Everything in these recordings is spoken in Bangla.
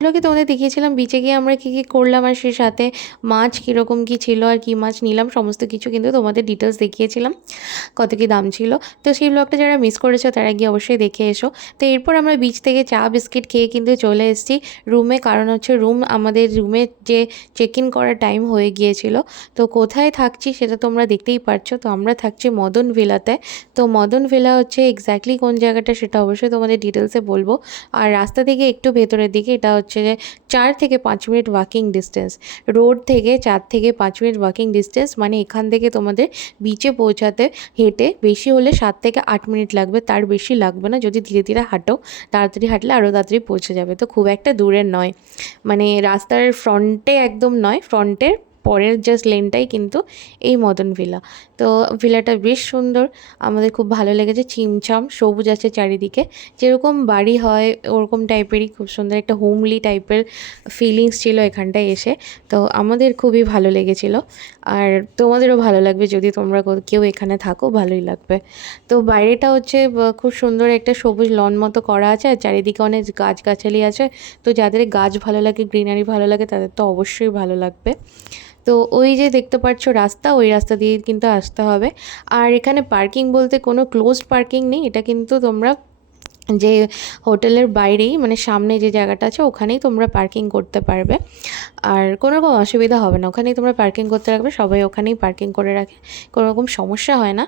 ব্লগে তোমাদের দেখিয়েছিলাম বিচে গিয়ে আমরা কী কী করলাম, আর সেই সাথে মাছ কীরকম কী ছিল আর কী মাছ নিলাম সমস্ত কিছু কিন্তু তোমাদের ডিটেলস দেখিয়েছিলাম, কত কী দাম ছিল। তো সেই ব্লগটা যারা মিস করেছো তারা গিয়ে অবশ্যই দেখে এসো। তো এরপর আমরা বিচ থেকে চা বিস্কিট খেয়ে কিন্তু চলে এসেছি রুমে, কারণ হচ্ছে আমাদের রুমে যে চেক ইন করার টাইম হয়ে গিয়েছিল। তো কোথায় থাকছি সেটা তোমরা দেখতেই পারছো। তো আমরা থাকছি মদন ভিলাতে। তো মদন ভিলা হচ্ছে এক্স্যাক্টলি কোন জায়গাটা সেটা অবশ্যই তোমাদের ডিটেলসে বলবো। আর রাস্তা থেকে একটু ভেতরের দিকে, এটা হচ্ছে যে 4 থেকে 5 মিনিট ওয়াকিং ডিস্টেন্স, রোড থেকে 4 থেকে 5 মিনিট ওয়াকিং ডিস্টেন্স, মানে এখান থেকে তোমাদের বিচে পৌঁছাতে হেঁটে বেশি হলে 7 থেকে 8 মিনিট লাগবে, তার বেশি লাগবে না। যদি ধীরে ধীরে হাঁটো, তাড়াতাড়ি হাঁটলে আরও তাড়াতাড়ি পৌঁছে যাবে। তো খুব একটা দূরের নয়, মানে রাস্তার ফ্রন্টে একদম নয়, ফ্রন্টের পরের জাস্ট লেনটাই কিন্তু এই মদন ভিলা। তো ভিলাটা বেশ সুন্দর, আমাদের খুব ভালো লেগেছে। ছিমছাম সবুজ আছে চারিদিকে, যেরকম বাড়ি হয় ওরকম টাইপেরই খুব সুন্দর একটা হোমলি টাইপের ফিলিংস ছিল এখানটায় এসে। তো আমাদের খুবই ভালো লেগেছিল, আর তোমাদেরও ভালো লাগবে যদি তোমরা কেউ এখানে থাকো, ভালোই লাগবে। তো বাইরেটা হচ্ছে খুব সুন্দর একটা সবুজ লন মতো করা আছে, আর চারিদিকে অনেক গাছগাছালি আছে। তো যাদের গাছ ভালো লাগে, গ্রিনারি ভালো লাগে, তাদের তো অবশ্যই ভালো লাগবে। তো ওই যে দেখতে পাচ্ছ রাস্তা, ওই রাস্তা দিয়েই কিন্তু আসতে হবে। আর এখানে পার্কিং বলতে কোনো ক্লোজড পার্কিং নেই, এটা কিন্তু তোমরা যে হোটেলের বাইরেই, মানে সামনে যে জায়গাটা আছে ওখানেই তোমরা পার্কিং করতে পারবে, আর কোনো রকম অসুবিধা হবে না। ওখানেই তোমরা পার্কিং করতে রাখবে, সবাই ওখানেই পার্কিং করে রাখে, কোনো রকম সমস্যা হয় না।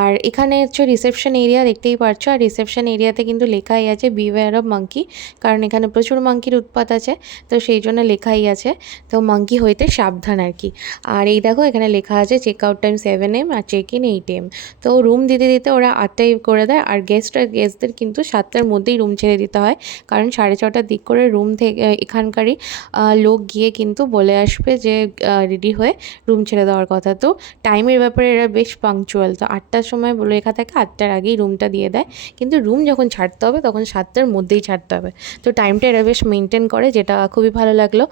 আর এখানে হচ্ছে রিসেপশন এরিয়া দেখতেই পাচ্ছ, আর রিসেপশন এরিয়াতে কিন্তু লেখাই আছে বিওয়্যার অফ মাঙ্কি, কারণ এখানে প্রচুর মাঙ্কির উৎপাত আছে, তো সেই জন্য লেখাই আছে। তো মাঙ্কি হইতে সাবধান আর কি। আর এই দেখো এখানে লেখা আছে চেক আউট টাইম 7 AM আর চেক ইন 8 AM। তো রুম দিতে দিতে ওরা 8টায় করে দেয়, আর গেস্টদের কিন্তু 7টার মধ্যেই রুম ছেড়ে দিতে হয়, কারণ 6:30টার দিক করে রুম থেকে এখানকারই লোক গিয়ে কিন্তু বলে আসবে যে রেডি হয়ে রুম ছেড়ে দেওয়ার কথা। তো টাইমের ব্যাপারে এরা বেশ পাংচুয়াল। তো 8টার সময় বলে লেখা থাকে, 8টার আগেই রুমটা দিয়ে দেয়, কিন্তু রুম যখন ছাড়তে হবে তখন 7টার মধ্যেই ছাড়তে হবে। তো টাইমটা এরা বেশ মেনটেন করে, যেটা খুবই ভালো লাগলো।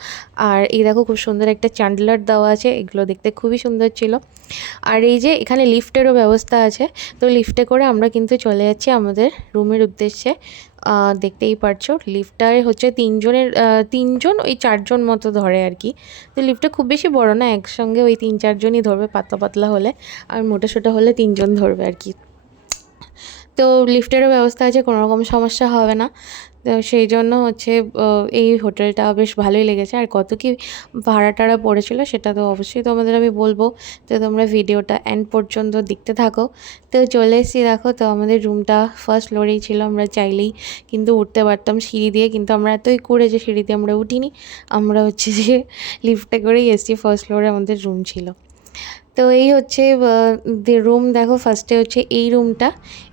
আর এই দেখো খুব সুন্দর একটা চ্যান্ডেলার দেওয়া আছে, এগুলো দেখতে খুবই সুন্দর ছিল। আর এই যে এখানে লিফটেরও ব্যবস্থা আছে, তো লিফটে করে আমরা কিন্তু চলে যাচ্ছি আমাদের রুমের উদ্দেশ্যে। দেখতেই পারছো লিফটটায় হচ্ছে 3জন ওই 4জন মতো ধরে আর কি। তো লিফটটা খুব বেশি বড় না, একসঙ্গে ওই 3-4জনই ধরবে, পাতলা পাতলা হলে, আর মোটা সোটা হলে 3জন ধরবে আর কি। তো লিফটেরও ব্যবস্থা আছে, কোনো রকম সমস্যা হবে না। তো সেই জন্য হচ্ছে এই হোটেলটা বেশ ভালোই লেগেছে। আর কত কি ভাড়া টাড়া পড়েছিল সেটা তো অবশ্যই তোমাদের আমি বলবো। তো তোমরা ভিডিওটা এন্ড পর্যন্ত দেখতে থাকো। তো চলে এসেছি দেখো, তো আমাদের রুমটা ফার্স্ট ফ্লোরেই ছিল, আমরা চাইলেই কিন্তু উঠতে পারতাম সিঁড়ি দিয়ে, কিন্তু আমরা এতই করে যে সিঁড়ি দিয়ে আমরা উঠিনি, আমরা হচ্ছে যে লিফটে করেই এসেছি, ফার্স্ট ফ্লোরে আমাদের রুম ছিল। তো এই হচ্ছে রুম, দেখো ফার্স্টে হচ্ছে এই রুমটা,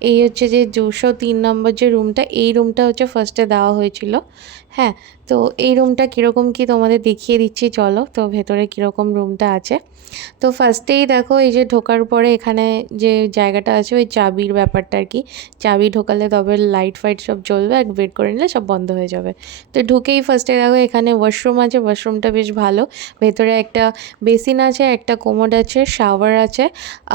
এই হচ্ছে যে 203 নম্বর যে রুমটা, এই রুমটা হচ্ছে ফার্স্টে দেওয়া হয়েছিল। হ্যাঁ, তো এই রুমটা কীরকম কি তোমাদের দেখিয়ে দিচ্ছি চলো, তো ভেতরে কীরকম রুমটা আছে। তো ফার্স্টেই দেখো এই যে ঢোকার পরে এখানে যে জায়গাটা আছে ওই চাবির ব্যাপারটা আর কি, চাবি ঢোকালে তবে লাইট ফাইট সব জ্বলবে, আর বের করে নিলে সব বন্ধ হয়ে যাবে। তো ঢুকেই ফার্স্টে দেখো এখানে ওয়াশরুম আছে, ওয়াশরুমটা বেশ ভালো, ভেতরে একটা বেসিন আছে, একটা কোমোড আছে, শাওয়ার আছে,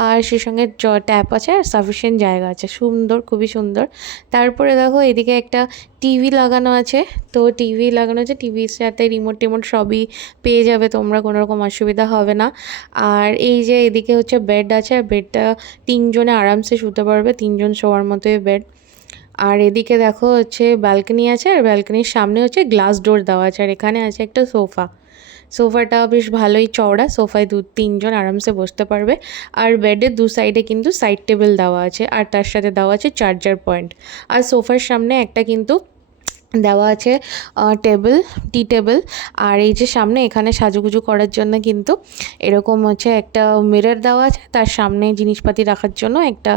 আর সেই সঙ্গে ট্যাপ আছে, আর সাফিসিয়েন্ট জায়গা আছে, সুন্দর, খুবই সুন্দর। তারপরে দেখো এদিকে একটা টিভি লাগানো আছে, তো টিভি লাগানো আছে, টিভির সাথে রিমোট টিমোট সবই পেয়ে যাবে তোমরা, কোনো রকম অসুবিধা হবে না। আর এই যে এদিকে হচ্ছে বেড আছে, আর বেডটা 3জনে আরামসে শুতে পারবে, 3জন শোয়ার মতোই বেড। আর এদিকে দেখো হচ্ছে ব্যালকনি আছে, আর ব্যালকনির সামনে হচ্ছে গ্লাস ডোর দেওয়া আছে, আর এখানে আছে একটা সোফাটা বেশ ভালোই চওড়া, সোফায় 2-3জন আরামসে বসতে পারবে। আর বেডের দু সাইডে কিন্তু সাইড টেবিল দেওয়া আছে, আর তার সাথে দেওয়া আছে চার্জার পয়েন্ট। আর সোফার সামনে একটা কিন্তু দেওয়া আছে টি টেবিল। আর এই যে সামনে এখানে সাজুগুজু করার জন্য কিন্তু এরকম হচ্ছে একটা মিরর দেওয়া আছে, তার সামনে জিনিসপাতি রাখার জন্য একটা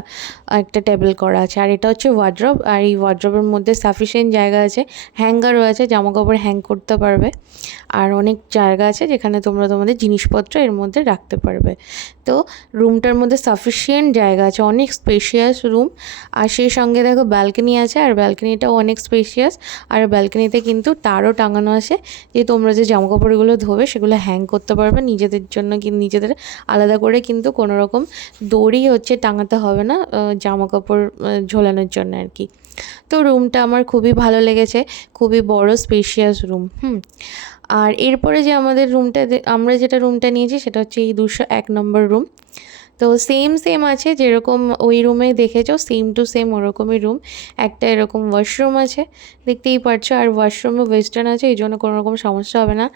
একটা টেবিল করা আছে। আর এটা হচ্ছে ওয়ার্ড্রব, আর এই ওয়ার্ড্রবের মধ্যে সাফিসিয়েন্ট জায়গা আছে, হ্যাঙ্গারও আছে, জামাকাপড় হ্যাং করতে পারবে, আর অনেক জায়গা আছে যেখানে তোমরা তোমাদের জিনিসপত্র এর মধ্যে রাখতে পারবে। তো রুমটার মধ্যে সাফিসিয়েন্ট জায়গা আছে, অনেক স্পেশিয়াস রুম। আর সেই সঙ্গে দেখো ব্যালকনি আছে, আর ব্যালকনিটাও অনেক স্পেশিয়াস। আর ব্যালকনিতে কিন্তু তারও টাঙানো আছে, যে তোমরা যে জামাকাপড়গুলো ধোবে সেগুলো হ্যাং করতে পারবে নিজেদের জন্য, কি নিজেদের আলাদা করে কিন্তু কোনো রকম দড়ি হচ্ছে টাঙাতে হবে না জামাকাপড় ঝোলানোর জন্য আর কি। তো রুমটা আমার খুবই ভালো লেগেছে, খুবই বড় স্পেশিয়াস রুম। আর এরপরে যে আমাদের রুমটা আমরা যেটা রুমটা নিয়েছি সেটা হচ্ছে এই 201 নম্বর রুম। তো সেম আছে যেরকম ওই রুমে দেখেছো, সেম টু সেম ওরকমই রুম। একটা এরকম ওয়াশরুম আছে, দেখতেই পারছো, আর ওয়াশরুমে ওয়েস্টার্ন আছে, এই জন্য কোনো রকম সমস্যা হবে না।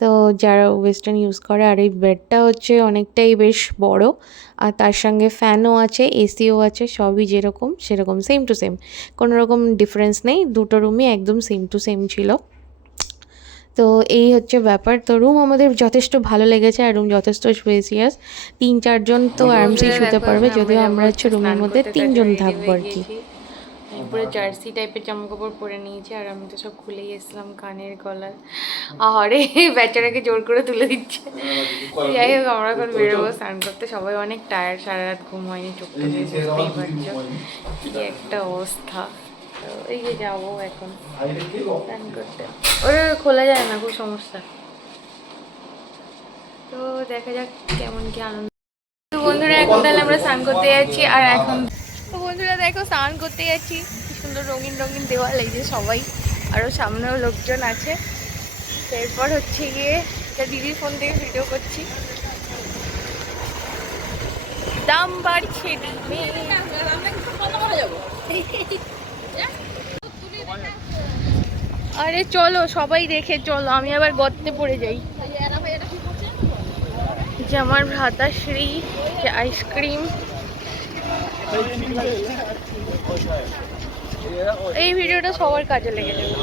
তো যারা ওয়েস্টার্ন ইউজ করে। আর এই বেডটা হচ্ছে অনেকটাই বেশ বড়, আর তার সঙ্গে ফ্যানও আছে, এসিও আছে, সবই যেরকম সেরকম সেম টু সেম, কোনো রকম ডিফারেন্স নেই। দুটো রুমই একদম সেম টু সেম ছিল। তো এই হচ্ছে ব্যাপার। তো রুম আমাদের যথেষ্ট ভালো লেগেছে, আর রুম যথেষ্ট স্পেসিয়াস। 3-4 জন তো আরামসেই শুতে পারবে, যদিও আমরা হচ্ছে রুমের মধ্যে 3 জন থাকবো আর কি। পুরো জার্সি টাইপের জামাকাপড় পরে নিয়েছি, আর আমি তো সব খুলেই এসলাম, কানের গলার। আরে বেচারাকে জোর করে তুলে দিচ্ছে। যাই হোক, আমরা এখন বেরোবো স্নান করতে। সবাই অনেক টায়ার্ড, সারা রাত ঘুম হয়নি, চোখটা দিয়ে বুঝতেই পারছো কি একটা অবস্থা। তো এই যে যাবো এখন স্নান করতে। ওরা খোলা যায় না, খুব সমস্যা। তো দেখা যাক কেমন কি আনন্দ। তো বন্ধুরা, এখন তাহলে আমরা স্নান করতে যাচ্ছি। আর এখন তো বন্ধুরা দেখো, স্নান করতে যাচ্ছি, কি সুন্দর রঙিন রঙিন দেওয়াল, এই যে সবাই, আরও সামনেও লোকজন আছে। তো এরপর হচ্ছে গিয়ে দিদির ফোন থেকে ভিডিও করছি। দাম বাড়ছে ডিমে। আরে চলো সবাই দেখে চলো, আমি আবার গর্তে পড়ে যাই। যে আমার ভ্রাতাশ্রী, যে আইসক্রিম, এই ভিডিওটা সবার কাজে লেগে যাবে।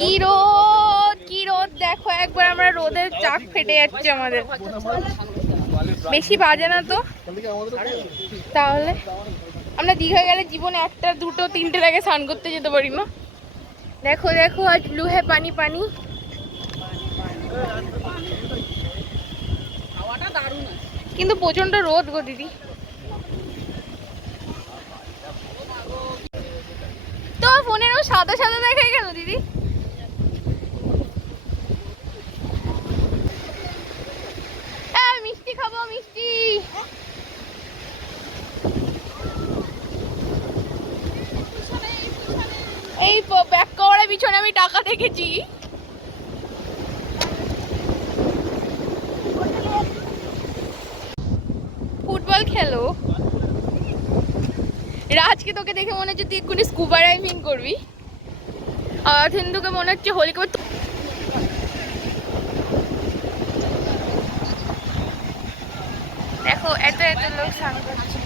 কি রোদ, কি রোদ দেখো একবার, আমরা রোদের চাক ফেটে যাচ্ছে আমাদের। বেশি বাজে না তো? তাহলে আমরা দীঘা গেলে জীবনে 1, 2, 3টে লাগে স্নান করতে যেতে পারি না। দেখো দেখো, আজ ব্লু হে পানি পানি। কিন্তু প্রচন্ড রোদ গো দিদি। তো ফোনেরও সাদা সাদা দেখা গেল দিদি। মিষ্টি খাবো, মিষ্টি। এই ব্যাক কভারের পিছনে আমি টাকা দেখেছি। ফুটবল খেলো। রাজকে তোকে দেখে মনে হচ্ছে তুই এক্ষুনি স্কুবা ডাইভিং করবি, আর হিন্দুকে মনে হচ্ছে হোলি করে। দেখো এত এত লোক স্নান করছে।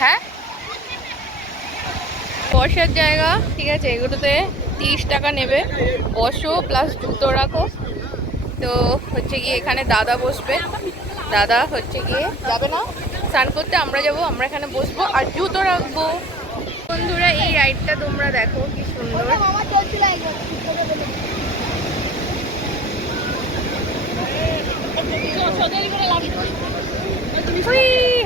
হ্যাঁ, বসার জায়গা ঠিক আছে, এগুলোতে 30 টাকা নেবে, বসো প্লাস জুতো রাখো। তো হচ্ছে গিয়ে এখানে দাদা বসবে, দাদা হচ্ছে গিয়ে যাবে না স্নান করতে, আমরা যাবো, আমরা এখানে বসবো আর জুতো রাখবো। বন্ধুরা, এই রাইডটা তোমরা দেখো কি সুন্দর।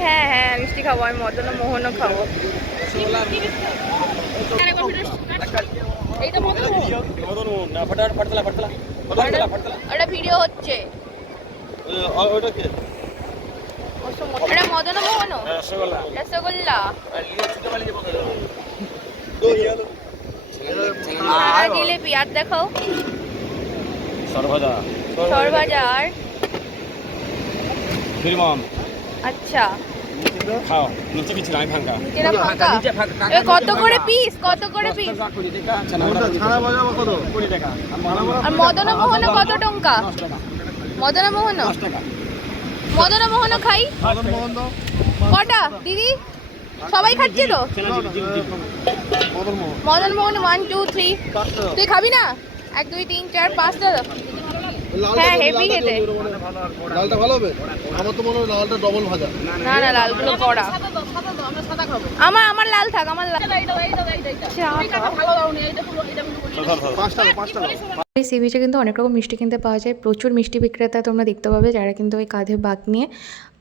হ্যাঁ হ্যাঁ, মিষ্টি খাবো, আমি মদন মোহনও খাবো। ওটা ভিডিও হচ্ছে, এটা মদন মোহন রসগোল্লা। জিলেপি আর দেখাও, সরভাজা আর আচ্ছা খাও, নিচে কিছু নাই, ফাঁকা। কত করে পিস, কত করে পিস? আর মদন মোহন কত টঙ্কা? মদন মোহন, মদন মোহন খাই। কটা দিদি? সবাই খাচ্ছে তো? মদন মোহন 1, 2, 3। তুই খাবি না? 1, 2, 3, 4, 5টা। হ্যাঁ, হেভি খেতে। লালটা ভালো হবে? আমার তো মনে হয় লালটা ডবল ভাজা। না না, লালগুলো কড়া। আমার লাল থাক, আমার লাল। এই সি বিচে কিন্তু অনেক রকম মিষ্টি কিনতে পাওয়া যায়, প্রচুর মিষ্টি বিক্রেতা তোমরা দেখতে পাবে, যারা কিন্তু ওই কাঁধে বাঁক নিয়ে,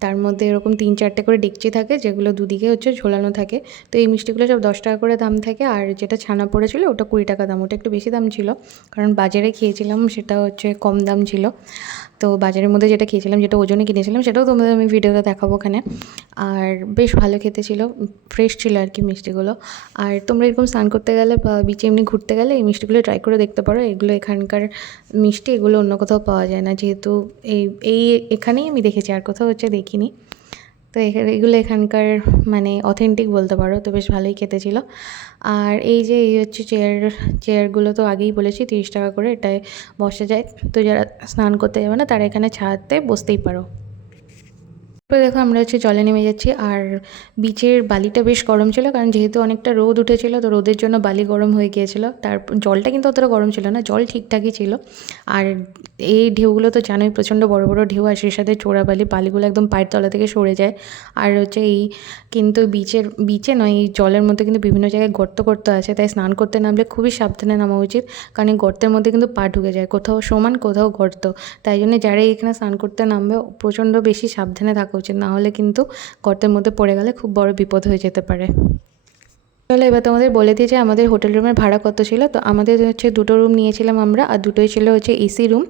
তার মধ্যে এরকম 3-4টে করে ডেকচি থাকে, যেগুলো দুদিকে হচ্ছে ঝোলানো থাকে। তো এই মিষ্টিগুলো সব 10 টাকা করে দাম থাকে, আর যেটা ছানা পড়েছিল ওটা 20 টাকা দাম, ওটা একটু বেশি দাম ছিল, কারণ বাজারে খেয়েছিলাম সেটা হচ্ছে কম দাম ছিল। তো বাজারের মধ্যে যেটা খেয়েছিলাম, যেটা ওজনে কিনেছিলাম, সেটাও তোমাদের আমি ভিডিওতে দেখাবো ওখানে। আর বেশ ভালো খেতে ছিল, ফ্রেশ ছিল আর কি মিষ্টিগুলো। আর তোমরা এরকম স্নান করতে গেলে বা বিচে এমনি ঘুরতে গেলে এই মিষ্টিগুলো ট্রাই করে দেখতে পারো। এগুলো এখানকার মিষ্টি, এগুলো অন্য কোথাও পাওয়া যায় না, যেহেতু এই এখানেই আমি দেখেছি, আর কোথাও হচ্ছে দেখিনি। তো এগুলো এখানকার মানে অথেন্টিক বলতে পারো। তো বেশ ভালোই খেতে ছিল। আর এই হচ্ছে চেয়ারগুলো তো আগেই বলেছি 30 টাকা করে এটায় বসা যায়। তো যারা স্নান করতে যাবে না তারা এখানে ছাদে বসতেই পারো। তারপরে দেখো আমরা হচ্ছে জলে নেমে যাচ্ছি। আর বিচের বালিটা বেশ গরম ছিল, কারণ যেহেতু অনেকটা রোদ উঠেছিল, তো রোদের জন্য বালি গরম হয়ে গিয়েছিল। তারপর জলটা কিন্তু অতটা গরম ছিল না, জল ঠিকঠাকই ছিল। আর এই ঢেউগুলো তো জানোই, প্রচণ্ড বড় বড় ঢেউ, আর সেই সাথে চোরা বালিগুলো একদম পায়ের তলা থেকে সরে যায়। আর হচ্ছে কিন্তু বিচে নয়, এই জলের মধ্যে কিন্তু বিভিন্ন জায়গায় গর্ত আছে, তাই স্নান করতে নামলে খুবই সাবধানে নামা উচিত, কারণ এই গর্তের মধ্যে কিন্তু পা ঢুকে যায়, কোথাও সমান কোথাও গর্ত। তাই জন্য যারা এখানে স্নান করতে নামবে প্রচণ্ড বেশি সাবধানে থাকা উচিত, না হলে কিন্তু গর্তের মধ্যে পড়ে গেলে খুব বড় বিপদ হয়ে যেতে পারে। চলো এবার তোমাদের বলে দিই যে আমাদের হোটেল রুমের ভাড়া কত ছিল। তো আমাদের হচ্ছে 2টো রুম নিয়েছিলাম আমরা, আর দুটোই ছিল হচ্ছে এসি রুম।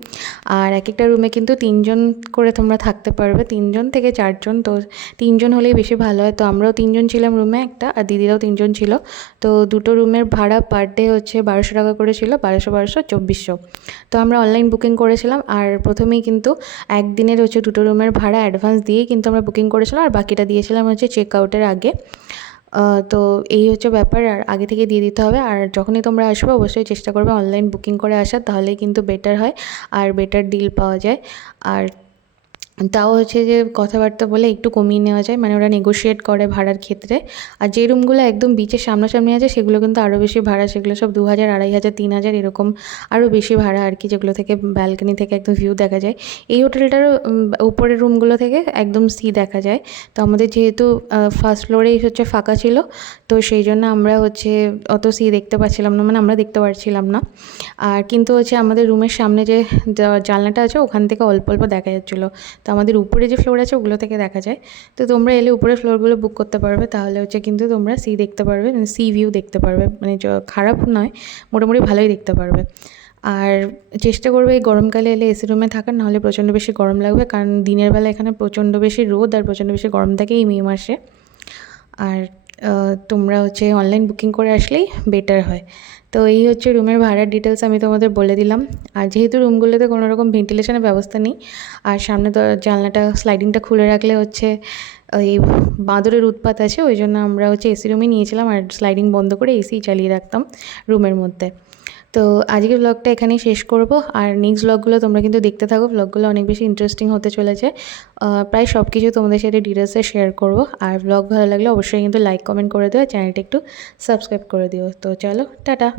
আর এক একটা রুমে কিন্তু 3 জন করে তোমরা থাকতে পারবে, 3 জন থেকে 4 জন। তো 3 জন হলেই বেশি ভালো হয়। তো আমরাও 3 জন ছিলাম রুমে একটা, আর দিদিরাও 3 জন ছিল। তো দুটো রুমের ভাড়া পার ডে হচ্ছে 1200 টাকা করে ছিল, 1200 2400। তো আমরা অনলাইন বুকিং করেছিলাম, আর প্রথমেই কিন্তু একদিনের হচ্ছে দুটো রুমের ভাড়া অ্যাডভান্স দিয়েই কিন্তু আমরা বুকিং করেছিলাম, আর বাকিটা দিয়েছিলাম হচ্ছে চেক আউটের আগে। তো এই হচ্ছে ব্যাপার, আর আগে থেকে দিয়ে দিতে হবে। আর যখনই তোমরা আসবে অবশ্যই চেষ্টা করবে অনলাইন বুকিং করে আসার, তাহলেই কিন্তু বেটার হয় আর বেটার ডিল পাওয়া যায়। আর তাও হচ্ছে যে কথাবার্তা বলে একটু কমিয়ে নেওয়া যায়, মানে ওরা নেগোশিয়েট করে ভাড়ার ক্ষেত্রে। আর যে রুমগুলো একদম বিচের সামনাসামনি আছে সেগুলো কিন্তু আরও বেশি ভাড়া, সেগুলো সব 2000, 2500, 3000 এরকম আরও বেশি ভাড়া আর কি, যেগুলো থেকে ব্যালকনি থেকে একদম ভিউ দেখা যায়। এই হোটেলটারও উপরের রুমগুলো থেকে একদম সি দেখা যায়। তো আমাদের যেহেতু ফার্স্ট ফ্লোরেই হচ্ছে ফাঁকা ছিল, তো সেই জন্য আমরা হচ্ছে অত সি দেখতে পাচ্ছিলাম না, মানে আমরা দেখতে পাচ্ছিলাম না। আর কিন্তু হচ্ছে আমাদের রুমের সামনে যে জানলাটা আছে ওখান থেকে অল্প অল্প দেখা যাচ্ছিলো। তো আমাদের উপরে যে ফ্লোর আছে ওগুলো থেকে দেখা যায়। তো তোমরা এলে উপরের ফ্লোরগুলো বুক করতে পারবে, তাহলে হচ্ছে কিন্তু তোমরা সি দেখতে পারবে, মানে সি ভিউ দেখতে পারবে, মানে খারাপ নয়, মোটামুটি ভালোই দেখতে পারবে। আর চেষ্টা করবে এই গরমকালে এলে এসি রুমে থাকার, নাহলে প্রচণ্ড বেশি গরম লাগবে, কারণ দিনের বেলা এখানে প্রচণ্ড বেশি রোদ আর প্রচণ্ড বেশি গরম থাকে এই মে মাসে। আর তোমরা হচ্ছে অনলাইন বুকিং করে আসলেই বেটার হয়। তো এই হচ্ছে রুমের ভাড়ার ডিটেলস আমি তোমাদের বলে দিলাম। আর যেহেতু রুমগুলোতে কোনো রকম ভেন্টিলেশনের ব্যবস্থা নেই, আর সামনে তো জানলাটা স্লাইডিংটা খুলে রাখলে হচ্ছে এই বাঁদরের উৎপাত আছে, ওই জন্য আমরা হচ্ছে এসি রুমই নিয়েছিলাম, আর স্লাইডিং বন্ধ করে এসি চালিয়ে রাখতাম রুমের মধ্যে। তো আজকের ব্লগটা এখানেই শেষ করব, আর নেক্সট ব্লগগুলো তোমরা কিন্তু দেখতে থাকো, ব্লগগুলো অনেক বেশি ইন্টারেস্টিং হতে চলেছে। প্রায় সব কিছু তোমাদের সাথে ডিটেলসে শেয়ার করব। আর ব্লগ ভালো লাগলে অবশ্যই কিন্তু লাইক কমেন্ট করে দিও, চ্যানেলটা একটু সাবস্ক্রাইব করে দিও। তো চলো টাটা।